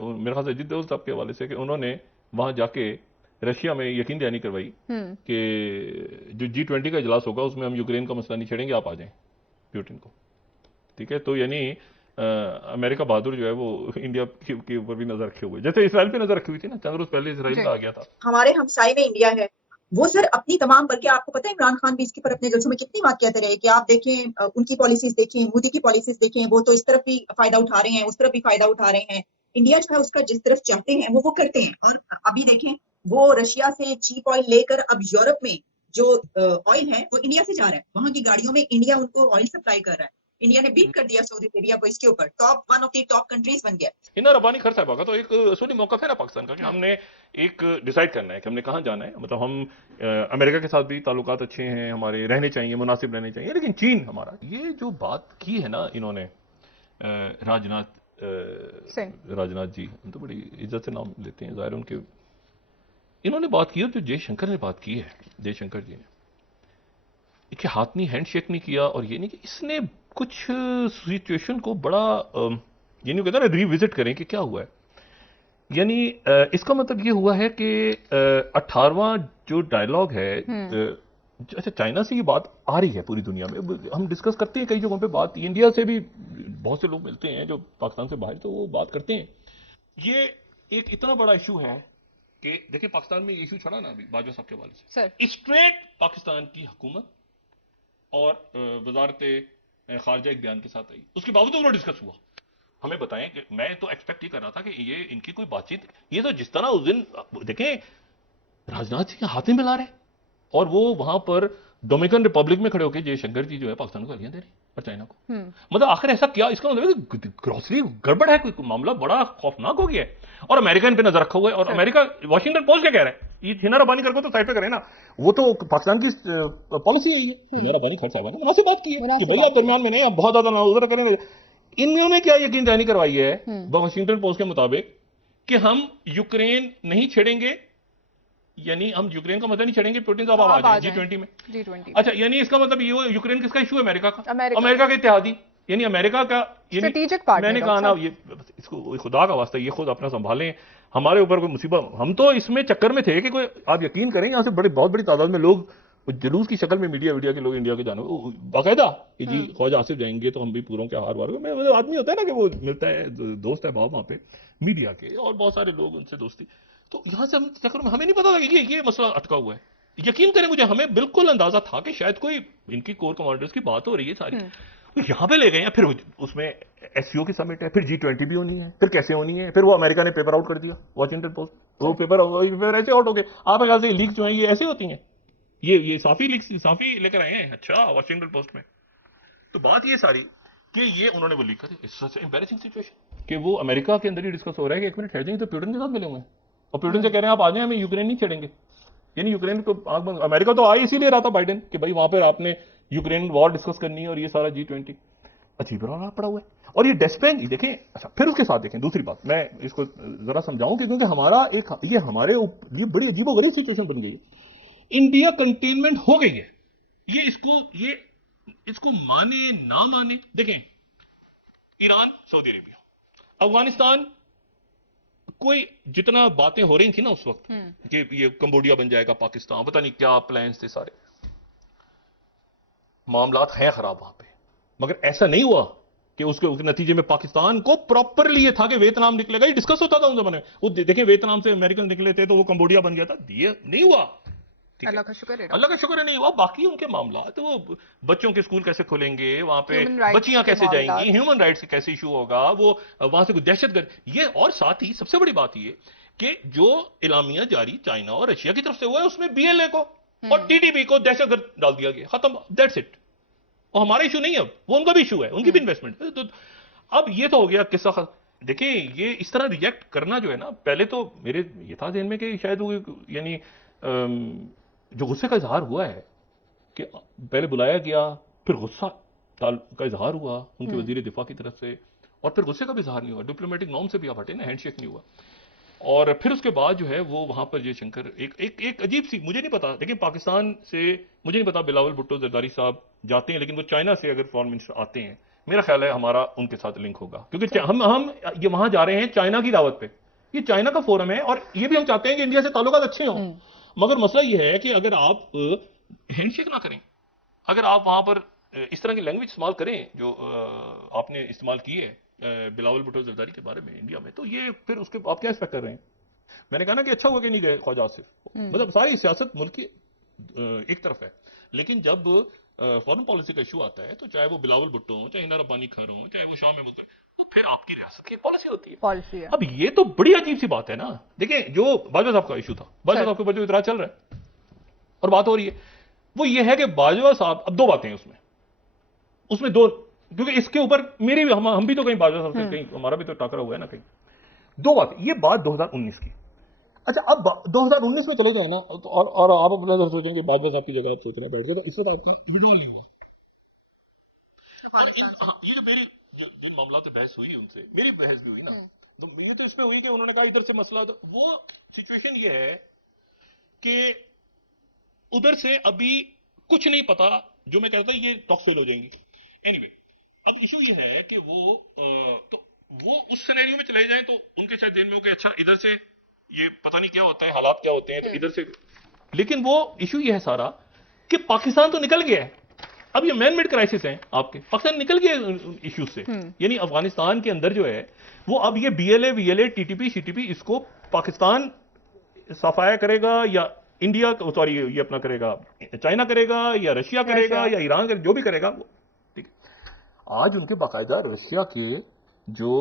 और मेरे ख्याल से अजीत दोस्त साहब के हवाले से कि उन्होंने वहां जाके रशिया में यकीन दहानी करवाई कि जो G20 का इजलास होगा उसमें हम यूक्रेन का मसला नहीं छेड़ेंगे, आप आ जाएं पुतिन को। ठीक है, तो यानी अमेरिका बहादुर जो है वो इंडिया के ऊपर भी नजर रखे हुए, जैसे इसराइल पे नजर रखी हुई थी ना, चंद रोज पहले इसराइल जी। का आ गया था। हमारे हमसाए में इंडिया है, वो सर अपनी तमाम, बल्कि आपको पता है इमरान खान भी इसके पर अपने जलसों में कितनी बात कहते रहे कि आप देखें उनकी पॉलिसीज देखें, मोदी की पॉलिसीज देखें, वो तो इस तरफ भी फायदा उठा रहे हैं, उस तरफ भी फायदा उठा रहे हैं। इंडिया जो है उसका जिस तरफ चाहते हैं वो करते हैं। और अभी देखें, वो रशिया से चीप ऑयल लेकर अब यूरोप में जो ऑयल है वो इंडिया से जा रहा है, वहां की गाड़ियों में इंडिया उनको ऑयल सप्लाई कर रहा है। इंडिया ने बीट कर दिया सऊदी अरेबिया को इसके ऊपर, top one of the top countries बन गया। हिना रब्बानी खर साहब का तो एक असूली मौका है ना पाकिस्तान का कि हमने एक डिसाइड करना है कि हमने कहाँ जाना है। मतलब हम अमेरिका के साथ भी ताल्लुकात अच्छे हैं हमारे, रहने चाहिए, मुनासिब रहने चाहिए, लेकिन चीन हमारा, ये जो बात की है ना इन्होंने राजनाथ जी, हम तो बड़ी इज्जत से नाम लेते हैं, जाहिर उनके, इन्होंने बात की और जो जयशंकर ने बात की है, जयशंकर जी ने कि हाथ नहीं, हैंडशेक नहीं किया, और ये नहीं कि इसने कुछ सिचुएशन को बड़ा ये नहीं कहता ना रिविजिट करें कि क्या हुआ है। यानी इसका मतलब ये हुआ है कि 18वां जो डायलॉग है, अच्छा चाइना से ये बात आ रही है पूरी दुनिया में, हम डिस्कस करते हैं कई जगहों पे बात, इंडिया से भी बहुत से लोग मिलते हैं जो पाकिस्तान से बाहर, तो वो बात करते हैं। ये एक इतना बड़ा इशू है कि देखिए पाकिस्तान में ये इशू छड़ा ना अभी बाजवा साहब के हवाले से, स्ट्रेट पाकिस्तान की हुकूमत और वजारत खारजा एक बयान के साथ आई, उसके बावजूद वो डिस्कस हुआ। हमें बताएं कि मैं तो एक्सपेक्ट ही कर रहा था कि ये इनकी कोई बातचीत, ये तो जिस तरह उस दिन देखें राजनाथ सिंह हाथ में मिला रहे और वो वहां पर डोमिनिकन रिपब्लिक में खड़े होकर जयशंकर जी जो है पाकिस्तान को गालियां दे रहे और चाइना को, मतलब आखिर ऐसा क्या, इसका मतलब ग्रोसरी गड़बड़ है, कोई मामला बड़ा खौफनाक हो गया है और अमेरिका इन पे नजर रखा हुआ है। और अमेरिका, वाशिंगटन पोस्ट क्या कह रहा है, ये हिना रब्बानी करके तो साइड पे करें ना, वो तो पाकिस्तान की पॉलिसी है, ये हिना रब्बानी खैर साहब ने मुनासिब बात की है कि भाई आप दरमियान में नहीं, आप बहुत ज्यादा ना उधर करेंगे। इन्होंने क्या यकीन दहानी करवाई है वाशिंगटन पोस्ट के मुताबिक कि हम यूक्रेन नहीं छेड़ेंगे, यानी हम यूक्रेन का मतलब नहीं छेड़ेंगे, पुतिन साहब आप आ जाए G20 में। अच्छा, यानी इसका मतलब ये यूक्रेन किसका इशू है, अमेरिका का, अमेरिका के इत्तेहादी, यानी अमेरिका का स्ट्रेटेजिक पार्टनर। मैंने कहा ना ये इसको खुदा का वास्ता ये खुद अपना संभालें, हमारे ऊपर कोई मुसीबत, हम तो इसमें चक्कर में थे कि कोई, आप यकीन करें यहां से बहुत बड़ी तादाद में लोग जुलूस की शक्ल में मीडिया के लोग इंडिया के जाने बाकायदा कि जी ख्वाजा आसिफ जाएंगे तो हम भी पूरों के हार वार, मतलब आदमी होता है ना कि वो मिलता है, दोस्त है भाव वहां पे मीडिया के और बहुत सारे लोग, उनसे दोस्ती, तो यहां से हम चक्कर में, हमें नहीं पता था कि ये मसला अटका हुआ है। यकीन करें मुझे, हमें बिल्कुल अंदाजा था कि शायद कोई इनकी कोर कमांडर्स की बात हो रही है सारी, यहां पे ले गए हैं, फिर उसमें एससीओ की समिट है, फिर G20 भी होनी है, फिर कैसे होनी है, फिर वो अमेरिका ने पेपर आउट कर दिया, वॉशिंगटन पोस्ट, वो पेपर ऐसे आउट हो गए। आप ख्याल से लीक जो है ये ऐसे होती हैं, ये साफी लीक, साफी लेकर आए हैं, अच्छा वॉशिंगटन पोस्ट में। तो बात ये सारी कि ये उन्होंने वो लीक कर दिया, सच एम्बैरेसिंग सिचुएशन कि वो अमेरिका के अंदर ही डिस्कस हो रहा है कि एक मिनट ठहर जाएंगे तो पुतिन के साथ मिले हुए हैं और पुतिन से कह रहे हैं आप आ जाएं, हमें यूक्रेन नहीं छेड़ेंगे, यानी यूक्रेन को आग बंद। अमेरिका तो आ इसीलिए रहा था बाइडेन कि भाई वहां पर आपने यूक्रेन वॉर डिस्कस करनी है और ये सारा G20 अजीब रहा पड़ा हुआ है। और ये डेस्पेन देखें, अच्छा फिर उसके साथ देखें दूसरी बात, मैं इसको जरा समझाऊं कि क्योंकि हमारा एक ये हमारे ये बड़ी अजीबोगरीब सिचुएशन बन गई है, इंडिया कंटेनमेंट हो गई है, ये इसको माने ना माने, देखें ईरान, सऊदी अरेबिया, अफगानिस्तान, कोई जितना बातें हो रही थी ना उस वक्त कि ये कंबोडिया बन जाएगा पाकिस्तान, पता नहीं क्या प्लान्स थे सारे, मामलात हैं खराब वहां पे, मगर ऐसा नहीं हुआ कि उसके नतीजे में पाकिस्तान को प्रॉपरली ये था कि वियतनाम निकलेगा, ये डिस्कस होता था उस जमाने में, वो देखें वियतनाम से अमेरिकन निकले थे तो वो कंबोडिया बन गया था, ये नहीं हुआ, अल्लाह का शुक्र है नहीं हुआ। बाकी उनके मामला तो वो बच्चों के स्कूल कैसे खुलेंगे, वहां पे बच्चियां कैसे जाएंगी, ह्यूमन राइट्स कैसे इशू होगा, वो वहां से कोई दहशतगर्द, ये और साथ ही सबसे बड़ी बात ये कि जो इलामिया जारी चाइना और रशिया की तरफ से हुआ है उसमें BLA को और TTP को दहशतगर्द डाल दिया गया, खत्म, दैट्स इट। और हमारा इशू नहीं है, वो उनका भी इशू है, उनकी भी इन्वेस्टमेंट। तो अब ये तो हो गया किस्सा। देखिए ये इस तरह रिएक्ट करना जो है ना, पहले तो मेरे ये था ध्यान में कि शायद वो यानी जो गुस्से का इजहार हुआ है कि पहले बुलाया गया, फिर गुस्सा का इजहार हुआ उनके वजीर दिफा की तरफ से, और फिर गुस्से का भी इजहार नहीं हुआ, डिप्लोमेटिक नॉर्म से भी आप हटे ना, हैंडशेक नहीं हुआ, और फिर उसके बाद जो है वो वहां पर जयशंकर एक अजीब सी, मुझे नहीं पता, लेकिन पाकिस्तान से मुझे नहीं पता बिलावल भुट्टो जरदारी साहब जाते हैं, लेकिन वो चाइना से अगर फॉरेन मिनिस्टर आते हैं मेरा ख्याल है हमारा उनके साथ लिंक होगा, क्योंकि हम ये वहां जा रहे हैं चाइना की दावत पे, ये चाइना का फोरम है और ये भी हम चाहते हैं कि इंडिया से ताल्लुकात अच्छे हों, मगर मसला ये है कि अगर आप हैंडशेक ना करें, अगर आप वहां पर इस तरह की लैंग्वेज इस्तेमाल करें जो आपने इस्तेमाल की है बिलावल भुट्टो जरदारी के बारे में इंडिया में, तो ये फिर उसके आप क्या एक्सपेक्ट कर रहे हैं? मैंने कहा ना कि अच्छा हुआ कि नहीं गए ख्वाजा आसिफ, मतलब सारी सियासत मुल्क की एक तरफ है, लेकिन जब फॉरेन पॉलिसी का इशू आता है तो चाहे वो बिलावल भुट्टो हो, चाहे हिना रब्बानी खान हो, चाहे वो शाह महमूद, तो फिर आपकी रियासत की पॉलिसी होती है। पॉलिसी है। अब ये तो बड़ी अजीब सी बात है ना। देखिए जो बाजवा साहब का इशू था, बाजवा साहब के ऊपर जो इतराज चल रहा है और बात हो रही है, वो ये है कि बाजवा साहब, अब दो बातें हैं उसमें दो, क्योंकि इसके ऊपर मेरे भी हम भी तो कहीं बाजवा साहब से कहीं हमारा भी तो टाकरा हुआ है ना कहीं। दो बातें, ये बात 2019 की। अच्छा अब 2019 में चले जाए ना तो और आप अपने अंदर सोचेंगे बाजवा साहब की जगह आप सोचना बैठ गए, तो इससे तो आपका रिजॉल्व नहीं हुआ। ये जो मेरी जिन मामला पे बहस हुई उनसे मेरी बहस भी हुई ना, तो मुझे तो इसमें हुई कि उन्होंने कहा इधर से मसला, तो वो सिचुएशन ये है कि उधर से अभी कुछ नहीं पता, जो मैं कहता ये टॉक्स फेल हो जाएंगी। एनीवे, अब इशू ये है कि वो उस सिनेरियो में चले जाएं तो उनके शायद दिन में हो कि अच्छा इधर से ये पता नहीं क्या होता है, हालात क्या होते हैं, तो इधर से, लेकिन वो इशू ये है सारा कि पाकिस्तान तो निकल गया है। अब ये मैन मेड क्राइसिस है आपके, पाकिस्तान निकल गया इश्यूज से, यानी अफगानिस्तान के अंदर जो है वो अब ये बीएलए वीएलए टीटीपी सीटीपी इसको पाकिस्तान सफाया करेगा या इंडिया, सॉरी ये अपना करेगा, चाइना करेगा या रशिया करेगा या ईरान करेगा, जो भी करेगा वो ठीक है। आज उनके बाकायदा रशिया के जो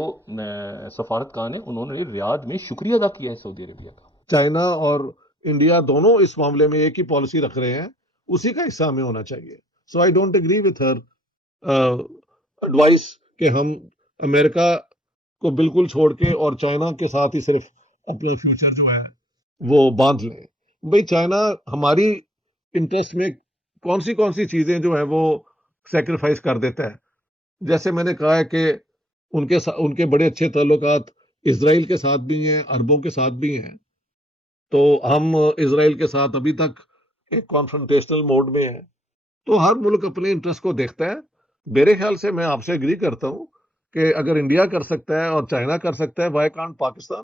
सफारतखान है उन्होंने रियाद में शुक्रिया अदा किया है सऊदी अरेबिया का। चाइना और इंडिया दोनों इस मामले में एक ही पॉलिसी रख रहे हैं, उसी का हिस्सा हमें होना चाहिए। So I don't agree with हर एडवाइस कि हम अमेरिका को बिल्कुल छोड़ के और चाइना के साथ ही सिर्फ अपना फ्यूचर जो है वो बांध लें। भाई चाइना हमारी इंटरेस्ट में कौन सी चीजें जो है वो सेक्रीफाइस कर देता है। जैसे मैंने कहा है कि उनके बड़े अच्छे ताल्लुकात इजराइल के साथ भी हैं, अरबों के साथ भी हैं, तो हम इजराइल के साथ अभी तक एक कॉन्फ्रंटेशनल मोड में हैं। तो हर मुल्क अपने इंटरेस्ट को देखता है। मेरे ख्याल से मैं आपसे एग्री करता हूं कि अगर इंडिया कर सकता है और चाइना कर सकता है, व्हाई कांट पाकिस्तान।